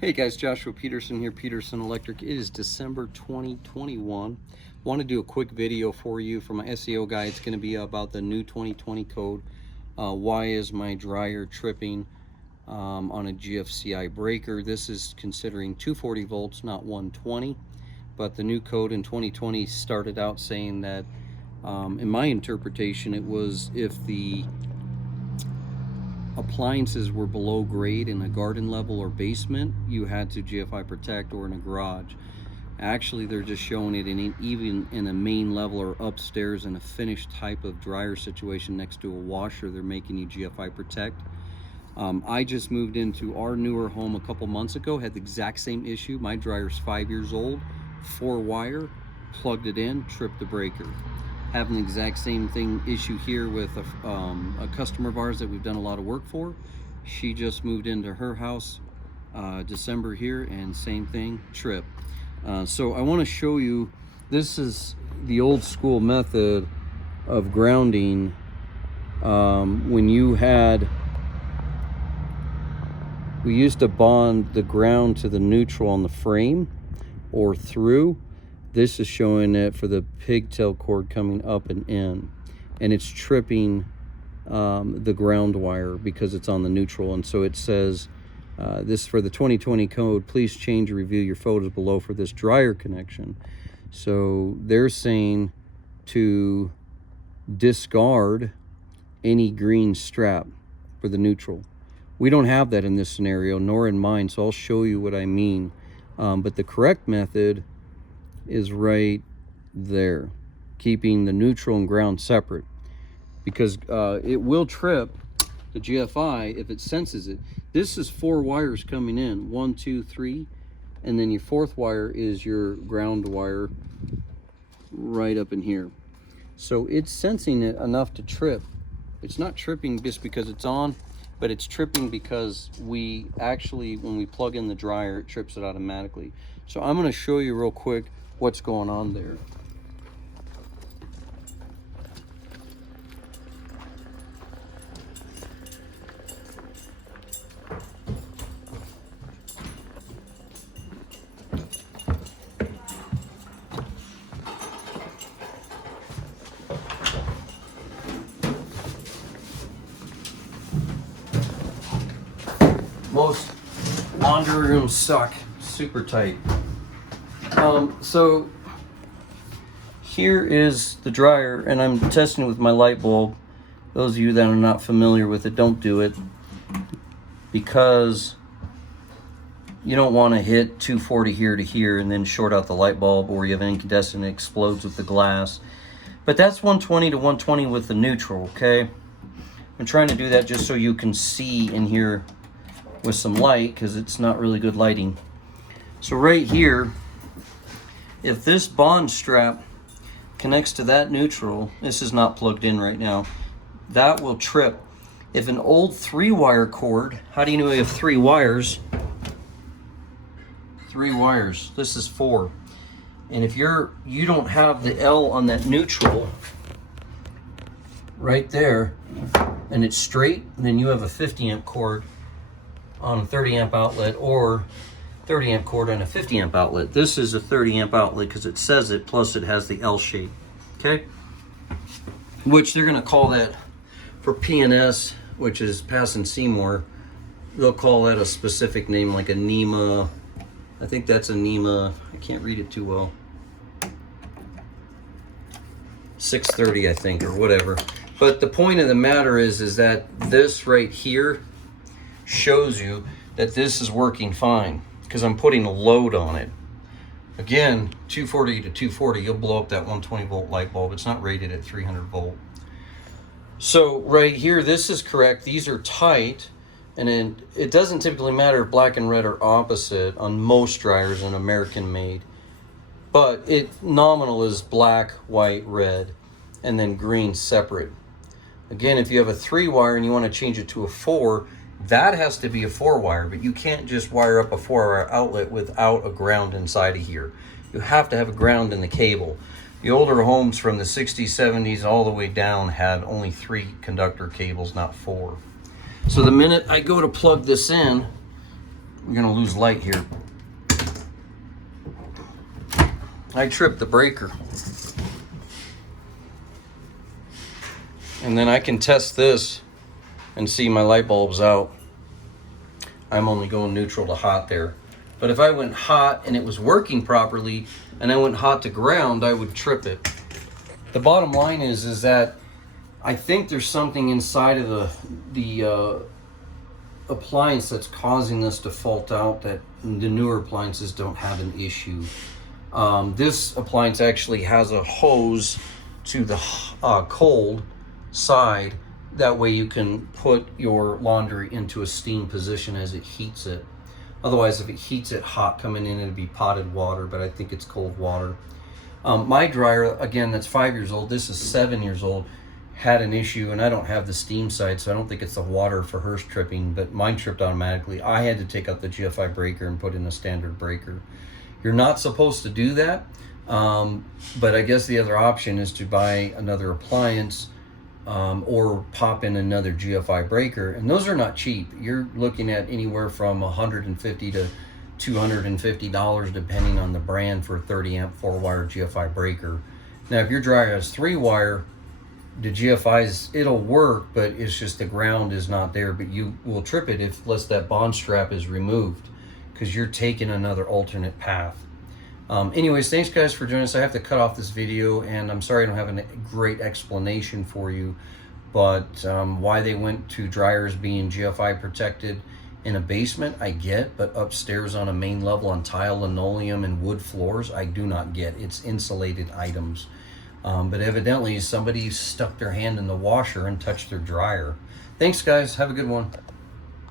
Hey guys, Joshua Peterson here, Peterson Electric. It is December 2021. Want to do a quick video for you for my SEO guy. It's going to be about the new 2020 code. Why is my dryer tripping on a GFCI breaker? This is considering 240 volts, not 120. But the new code in 2020 started out saying that, in my interpretation, it was if the appliances were below grade in a garden level or basement, you had to GFI protect, or in a garage. Actually, they're just showing it even in a main level or upstairs in a finished type of dryer situation next to a washer, they're making you GFI protect. I just moved into our newer home a couple months ago, had the exact same issue. My dryer's 5 years old, 4-wire, plugged it in, tripped the breaker. Having the exact same issue here with a customer of ours that we've done a lot of work for. She just moved into her house December here, and same thing, trip. So I want to show you, this is the old school method of grounding. When we used to bond the ground to the neutral on the frame or through. This is showing it for the pigtail cord coming up and in, and it's tripping the ground wire because it's on the neutral. And so it says, this for the 2020 code, please change or review your photos below for this dryer connection. So they're saying to discard any green strap for the neutral. We don't have that in this scenario, nor in mine, so I'll show you what I mean. But the correct method is right there, keeping the neutral and ground separate, because it will trip the GFI if it senses it. This is 4 wires coming in, 1, 2, 3, and then your 4th wire is your ground wire right up in here. So it's sensing it enough to trip. It's not tripping just because it's on, but it's tripping because we actually, when we plug in the dryer, it trips it automatically. So I'm going to show you real quick what's going on there. Most laundry rooms suck, super tight. So here is the dryer, and I'm testing it with my light bulb. Those of you that are not familiar with it, don't do it, because you don't want to hit 240 here to here and then short out the light bulb, or you have an incandescent, it explodes with the glass. But that's 120 to 120 with the neutral, okay? I'm trying to do that just so you can see in here with some light, because it's not really good lighting. So right here, if this bond strap connects to that neutral, this is not plugged in right now, that will trip. If an old 3-wire cord, how do you know you have 3 wires? 3 wires, this is 4. And if you don't have the L on that neutral right there, and it's straight, then you have a 50 amp cord on a 30 amp outlet, or 30 amp cord on a 50 amp outlet. This is a 30 amp outlet because it says it, plus it has the L shape, okay? Which they're gonna call that, for PNS, which is Pass and Seymour, they'll call that a specific name, like a NEMA. I think that's a NEMA, I can't read it too well. 630, I think, or whatever. But the point of the matter is that this right here shows you that this is working fine, because I'm putting a load on it. Again, 240 to 240, you'll blow up that 120 volt light bulb. It's not rated at 300 volt. So right here, this is correct. These are tight, and then it doesn't typically matter if black and red are opposite on most dryers in American made, but nominal is black, white, red, and then green separate. Again, if you have a 3-wire and you want to change it to a 4, that has to be a 4-wire, but you can't just wire up a 4-wire outlet without a ground inside of here. You have to have a ground in the cable. The older homes from the 60s, 70s, all the way down had only 3 conductor cables, not 4. So the minute I go to plug this in, we're gonna lose light here. I tripped the breaker. And then I can test this and see my light bulb's out. I'm only going neutral to hot there. But if I went hot and it was working properly and I went hot to ground, I would trip it. The bottom line is that I think there's something inside of the appliance that's causing this to fault out that the newer appliances don't have an issue. This appliance actually has a hose to the cold side. That way you can put your laundry into a steam position as it heats it. Otherwise, if it heats it hot coming in, it'd be potted water, but I think it's cold water. My dryer, again, that's 5 years old, this is 7 years old, had an issue, and I don't have the steam side, so I don't think it's the water for hers tripping, but mine tripped automatically. I had to take out the GFI breaker and put in a standard breaker. You're not supposed to do that, but I guess the other option is to buy another appliance or pop in another GFI breaker, and those are not cheap. You're looking at anywhere from $150 to $250 depending on the brand for a 30 amp 4-wire GFI breaker. Now if your dryer has 3-wire, the GFIs, it'll work, but it's just the ground is not there, but you will trip it unless that bond strap is removed, because you're taking another alternate path. Anyways, thanks guys for joining us. I have to cut off this video, and I'm sorry I don't have a great explanation for you, but why they went to dryers being GFI protected in a basement, I get, but upstairs on a main level on tile, linoleum, and wood floors, I do not get. It's insulated items. But evidently somebody stuck their hand in the washer and touched their dryer. Thanks guys, have a good one.